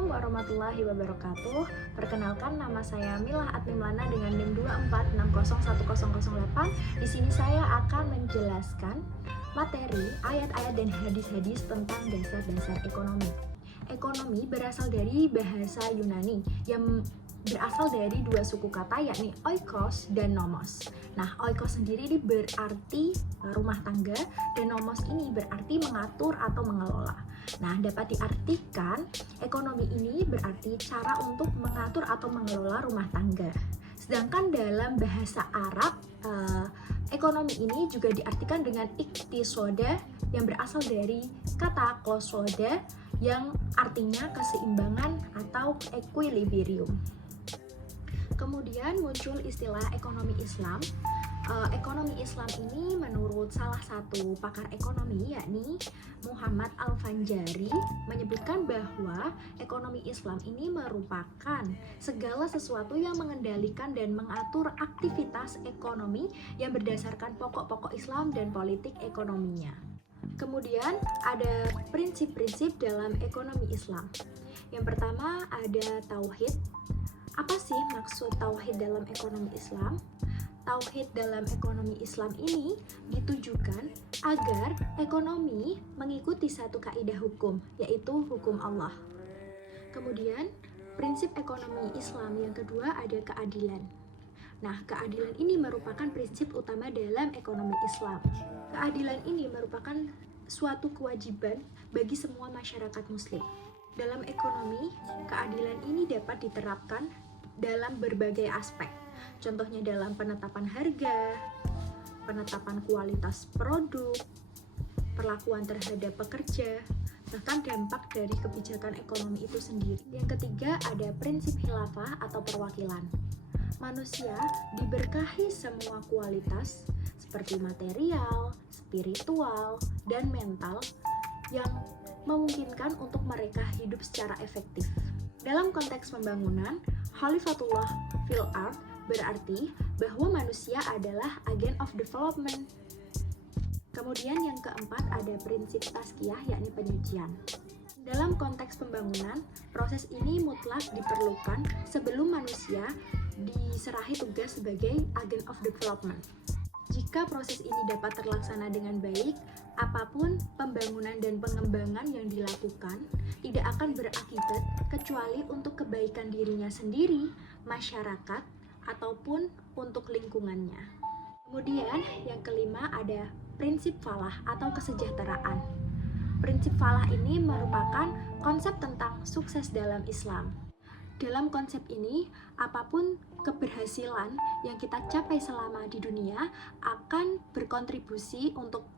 Assalamualaikum warahmatullahi wabarakatuh. Perkenalkan, nama saya Milah Atmimlana dengan NIM 2460108. Di sini saya akan menjelaskan materi, ayat-ayat dan hadis-hadis tentang dasar-dasar ekonomi. Ekonomi berasal dari bahasa Yunani yang berasal dari dua suku kata, yakni oikos dan nomos. Nah, oikos sendiri ini berarti rumah tangga dan nomos ini berarti mengatur atau mengelola. Nah, dapat diartikan ekonomi ini berarti cara untuk mengatur atau mengelola rumah tangga. Sedangkan dalam bahasa Arab, ekonomi ini juga diartikan dengan iktisoda yang berasal dari kata klosoda yang artinya keseimbangan atau equilibrium. Kemudian muncul istilah ekonomi Islam. Ekonomi Islam ini menurut salah satu pakar ekonomi, yakni Muhammad Al-Fanjari, menyebutkan bahwa ekonomi Islam ini merupakan segala sesuatu yang mengendalikan dan mengatur aktivitas ekonomi yang berdasarkan pokok-pokok Islam dan politik ekonominya. Kemudian ada prinsip-prinsip dalam ekonomi Islam. Yang pertama ada tauhid. Apa sih maksud tauhid dalam ekonomi Islam? Tauhid dalam ekonomi Islam ini ditujukan agar ekonomi mengikuti satu kaidah hukum, yaitu hukum Allah. Kemudian, prinsip ekonomi Islam yang kedua ada keadilan. Nah, keadilan ini merupakan prinsip utama dalam ekonomi Islam. Keadilan ini merupakan suatu kewajiban bagi semua masyarakat muslim. Dalam ekonomi, keadilan ini dapat diterapkan dalam berbagai aspek. Contohnya dalam penetapan harga, penetapan kualitas produk, perlakuan terhadap pekerja, bahkan dampak dari kebijakan ekonomi itu sendiri. Yang ketiga ada prinsip khilafah atau perwakilan. Manusia diberkahi semua kualitas seperti material, spiritual, dan mental yang memungkinkan untuk mereka hidup secara efektif. Dalam konteks pembangunan, Khalifatullah fil ard berarti bahwa manusia adalah agent of development. Kemudian yang keempat ada prinsip tazkiyah, yakni penyucian. Dalam konteks pembangunan, proses ini mutlak diperlukan sebelum manusia diserahi tugas sebagai agent of development. Jika proses ini dapat terlaksana dengan baik, apapun pembangunan dan pengembangan yang dilakukan tidak akan berakibat kecuali untuk kebaikan dirinya sendiri, masyarakat, ataupun untuk lingkungannya. Kemudian yang kelima ada prinsip falah atau kesejahteraan. Prinsip falah ini merupakan konsep tentang sukses dalam Islam. Dalam konsep ini, apapun keberhasilan yang kita capai selama di dunia akan berkontribusi untuk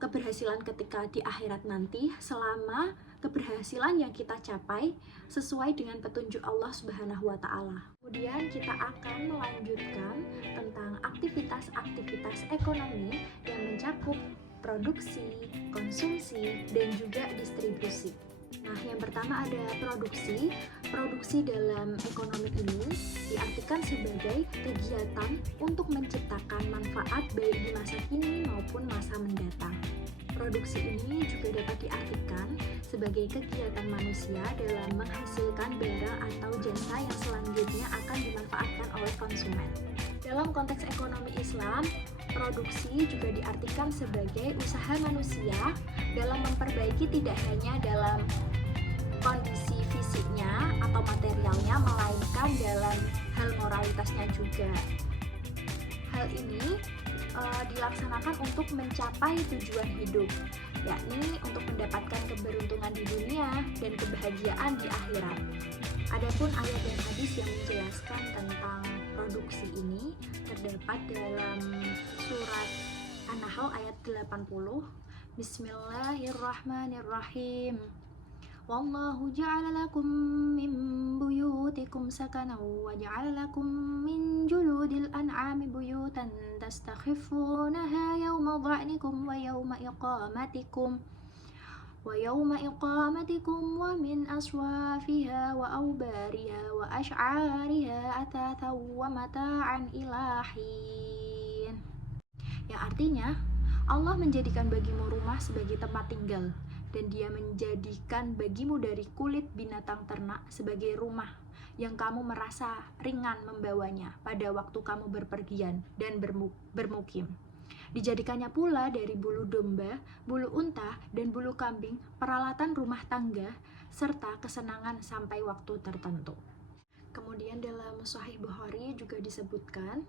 keberhasilan ketika di akhirat nanti, selama keberhasilan yang kita capai sesuai dengan petunjuk Allah Subhanahu wa Ta'ala. Kemudian kita akan melanjutkan tentang aktivitas-aktivitas ekonomi yang mencakup produksi, konsumsi, dan juga distribusi. Nah, yang pertama ada produksi. Produksi dalam ekonomi ini diartikan sebagai kegiatan untuk menciptakan manfaat baik di masa kini maupun masa mendatang. Produksi ini juga dapat diartikan sebagai kegiatan manusia dalam menghasilkan barang atau jasa yang selanjutnya akan dimanfaatkan oleh konsumen. Dalam konteks ekonomi Islam, produksi juga diartikan sebagai usaha manusia dalam memperbaiki tidak hanya dalam kondisi fisiknya atau materialnya, melainkan dalam hal moralitasnya juga. Hal ini dilaksanakan untuk mencapai tujuan hidup, yakni untuk mendapatkan keberuntungan di dunia dan kebahagiaan di akhirat. Adapun ayat dan hadis yang menjelaskan tentang produksi ini terdapat dalam surat An-Nahl ayat 80. Bismillahirrahmanirrahim. Wallahu ja'ala lakum min buyutikum sakana wa ja'ala lakum min juludil an'ami buyutan tastakhifunaha yawma dha'nikum wa yawma iqamatikum wa min aswafiha wa awbariha wa ash'ariha atathaw wa mata'an ilahin. Yang artinya, Allah menjadikan bagimu rumah sebagai tempat tinggal dan Dia menjadikan bagimu dari kulit binatang ternak sebagai rumah yang kamu merasa ringan membawanya pada waktu kamu berpergian dan bermukim. Dijadikannya pula dari bulu domba, bulu unta, dan bulu kambing peralatan rumah tangga serta kesenangan sampai waktu tertentu. Kemudian dalam Sahih Bukhari juga disebutkan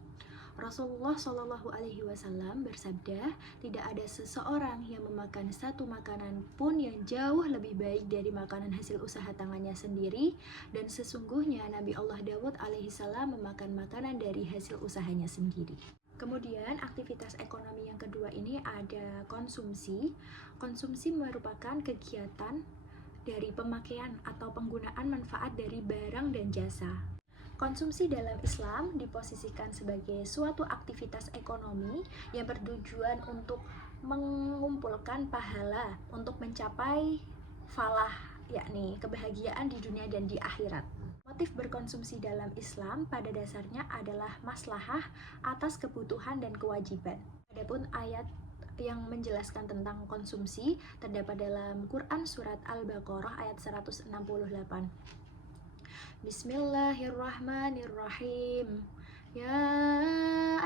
Rasulullah Shallallahu Alaihi Wasallam bersabda, tidak ada seseorang yang memakan satu makanan pun yang jauh lebih baik dari makanan hasil usaha tangannya sendiri, dan sesungguhnya Nabi Allah Daud alaihissalam memakan makanan dari hasil usahanya sendiri. Kemudian aktivitas ekonomi yang kedua ini ada konsumsi. Konsumsi merupakan kegiatan dari pemakaian atau penggunaan manfaat dari barang dan jasa. Konsumsi dalam Islam diposisikan sebagai suatu aktivitas ekonomi yang bertujuan untuk mengumpulkan pahala untuk mencapai falah, yakni kebahagiaan di dunia dan di akhirat. Motif berkonsumsi dalam Islam pada dasarnya adalah maslahah atas kebutuhan dan kewajiban. Adapun ayat yang menjelaskan tentang konsumsi terdapat dalam Quran surat Al-Baqarah ayat 168. Bismillahirrahmanirrahim. Ya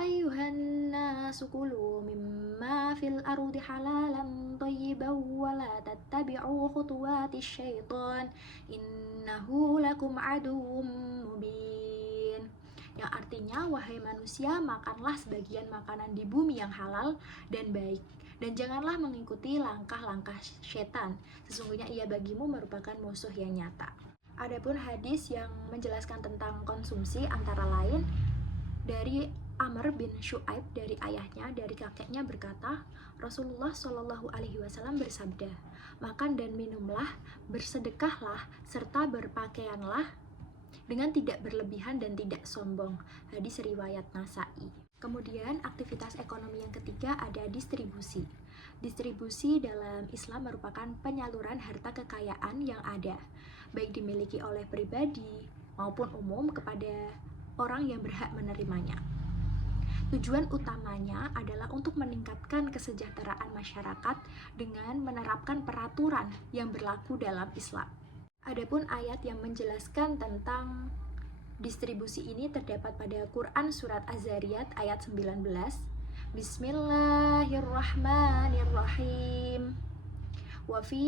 ayyuhan nasu kulu mimma fil ardi halalan thayyiban wa la tattabi'u khutuwatis syaitan innahu lakum aduwwum mubin. Yang artinya, wahai manusia, makanlah sebagian makanan di bumi yang halal dan baik, dan janganlah mengikuti langkah-langkah setan, sesungguhnya ia bagimu merupakan musuh yang nyata. Adapun hadis yang menjelaskan tentang konsumsi antara lain dari Amr bin Shu'aib dari ayahnya, dari kakeknya berkata, Rasulullah Shallallahu Alaihi Wasallam bersabda, makan dan minumlah, bersedekahlah, serta berpakaianlah dengan tidak berlebihan dan tidak sombong. Hadis riwayat Nasa'i. Kemudian aktivitas ekonomi yang ketiga ada distribusi. Distribusi dalam Islam merupakan penyaluran harta kekayaan yang ada, baik dimiliki oleh pribadi maupun umum kepada orang yang berhak menerimanya. Tujuan utamanya adalah untuk meningkatkan kesejahteraan masyarakat dengan menerapkan peraturan yang berlaku dalam Islam. Adapun ayat yang menjelaskan tentang distribusi ini terdapat pada Quran surat Az-Zariyat ayat 19. Bismillahirrahmanirrahim. Wa fi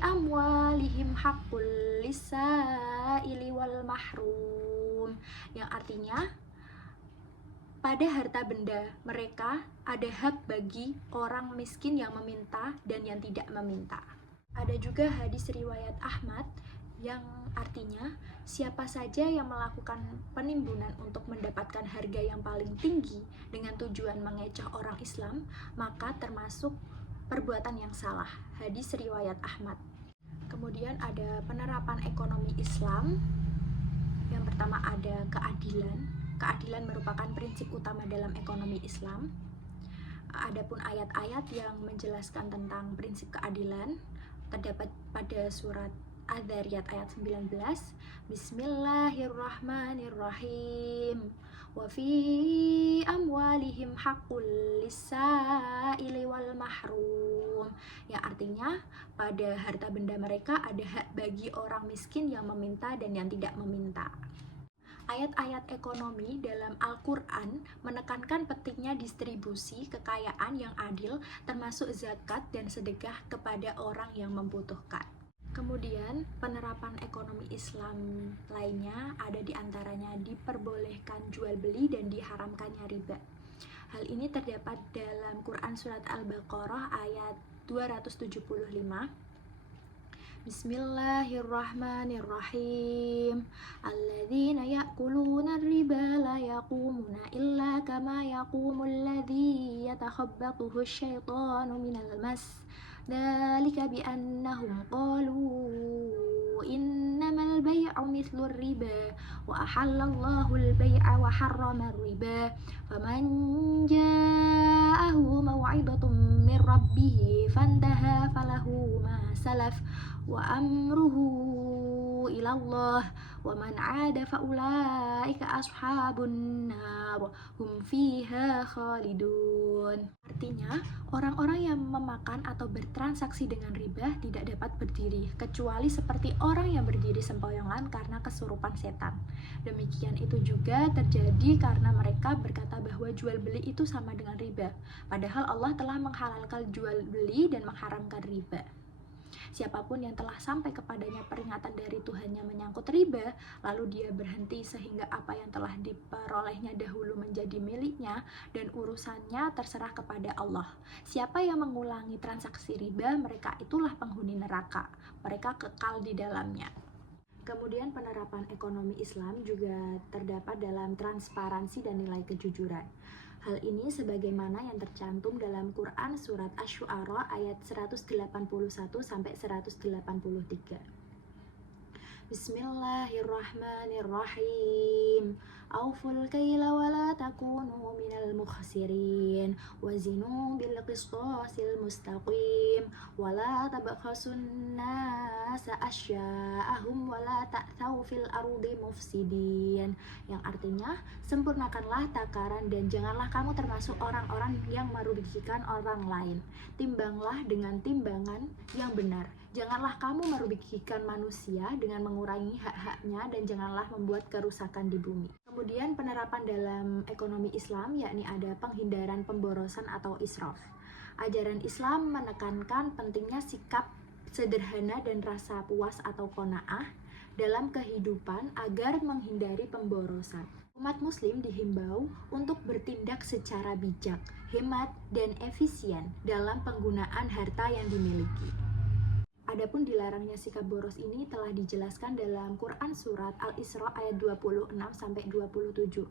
amwalihim haqqul lisaili wal mahrum. Yang artinya, pada harta benda mereka ada hak bagi orang miskin yang meminta dan yang tidak meminta. Ada juga hadis riwayat Ahmad yang artinya, siapa saja yang melakukan penimbunan untuk mendapatkan harga yang paling tinggi dengan tujuan mengecoh orang Islam, maka termasuk perbuatan yang salah. Hadis riwayat Ahmad. Kemudian ada penerapan ekonomi Islam. Yang pertama ada keadilan. Keadilan merupakan prinsip utama dalam ekonomi Islam. Adapun ayat-ayat yang menjelaskan tentang prinsip keadilan terdapat pada surat Az-Zariyat ayat 19. Bismillahirrahmanirrahim. Wa fi amwalihim haqqul lisaili wal mahrum. Yang artinya, pada harta benda mereka ada hak bagi orang miskin yang meminta dan yang tidak meminta. Ayat-ayat ekonomi dalam Al-Quran menekankan pentingnya distribusi kekayaan yang adil, termasuk zakat dan sedekah kepada orang yang membutuhkan. Kemudian, penerapan ekonomi Islam lainnya ada di antaranya diperbolehkan jual beli dan diharamkannya riba. Hal ini terdapat dalam Quran surat Al-Baqarah ayat 275. Bismillahirrahmanirrahim. Alladzina ya'kuluna riba la yaqumuna illa kama yaqumul ladzi yatakhabbathu asyaitanu minal mas. Dzalika bi annahum qalu innamal bay'u mithlur riba wa ahallallahu al-bay'a wa harrama ar-riba. Faman ja'ahu maw'idatun min rabbih fantaha falahu ma salaf wa amruhu ilallah wa man 'ada fa ulaika ashabun nar hum fiha khalidun. Artinya, orang-orang yang memakan atau bertransaksi dengan riba tidak dapat berdiri, kecuali seperti orang yang berdiri sempoyongan karena kesurupan setan. Demikian itu juga terjadi karena mereka berkata bahwa jual beli itu sama dengan riba, padahal Allah telah menghalalkan jual beli dan mengharamkan riba. Siapapun yang telah sampai kepadanya peringatan dari Tuhannya menyangkut riba, lalu dia berhenti sehingga apa yang telah diperolehnya dahulu menjadi miliknya dan urusannya terserah kepada Allah. Siapa yang mengulangi transaksi riba, mereka itulah penghuni neraka. Mereka kekal di dalamnya. Kemudian penerapan ekonomi Islam juga terdapat dalam transparansi dan nilai kejujuran. Hal ini sebagaimana yang tercantum dalam Quran surat Asy-Syu'ara ayat 181 sampai 183. Bismillahirrahmanirrahim. Auful kaila wa la takunu minal mukhsirin wazinu bil qistasil mustaqim wa la tabkhasun nasa asya'ahum wa la ta'thaw fil ardi mufsidin, yang artinya sempurnakanlah takaran dan janganlah kamu termasuk orang-orang yang merugikan orang lain. Timbanglah dengan timbangan yang benar. Janganlah kamu merugikan manusia dengan mengurangi hak-haknya dan janganlah membuat kerusakan di bumi. Kemudian penerapan dalam ekonomi Islam yakni ada penghindaran pemborosan atau israf. Ajaran Islam menekankan pentingnya sikap sederhana dan rasa puas atau qanaah dalam kehidupan agar menghindari pemborosan. Umat muslim dihimbau untuk bertindak secara bijak, hemat, dan efisien dalam penggunaan harta yang dimiliki. Adapun dilarangnya sikap boros ini telah dijelaskan dalam Quran surat Al-Isra ayat 26 sampai 27.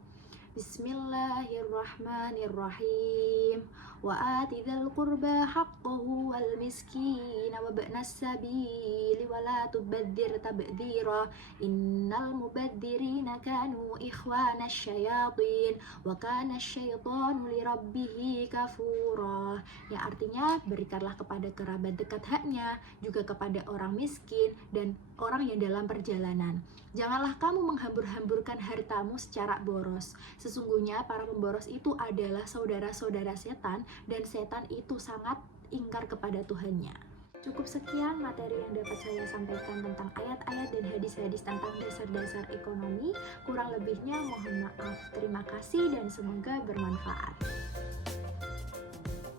Bismillahirrahmanirrahim. Wa ati dzal qurba haqqahu wal miskin wa ba'nas sabili wa la tubadzir tabdzira innal mubadzirina kanu ikhwanas syayatin wa kana asyaitanu lirabbih kafura, yang artinya berikanlah kepada kerabat dekat haknya, juga kepada orang miskin dan orang yang dalam perjalanan. Janganlah kamu menghambur-hamburkan hartamu secara boros. Sesungguhnya para pemboros itu adalah saudara-saudara setan dan setan itu sangat ingkar kepada Tuhannya. Cukup sekian materi yang dapat saya sampaikan tentang ayat-ayat dan hadis-hadis tentang dasar-dasar ekonomi. Kurang lebihnya mohon maaf. Terima kasih dan semoga bermanfaat.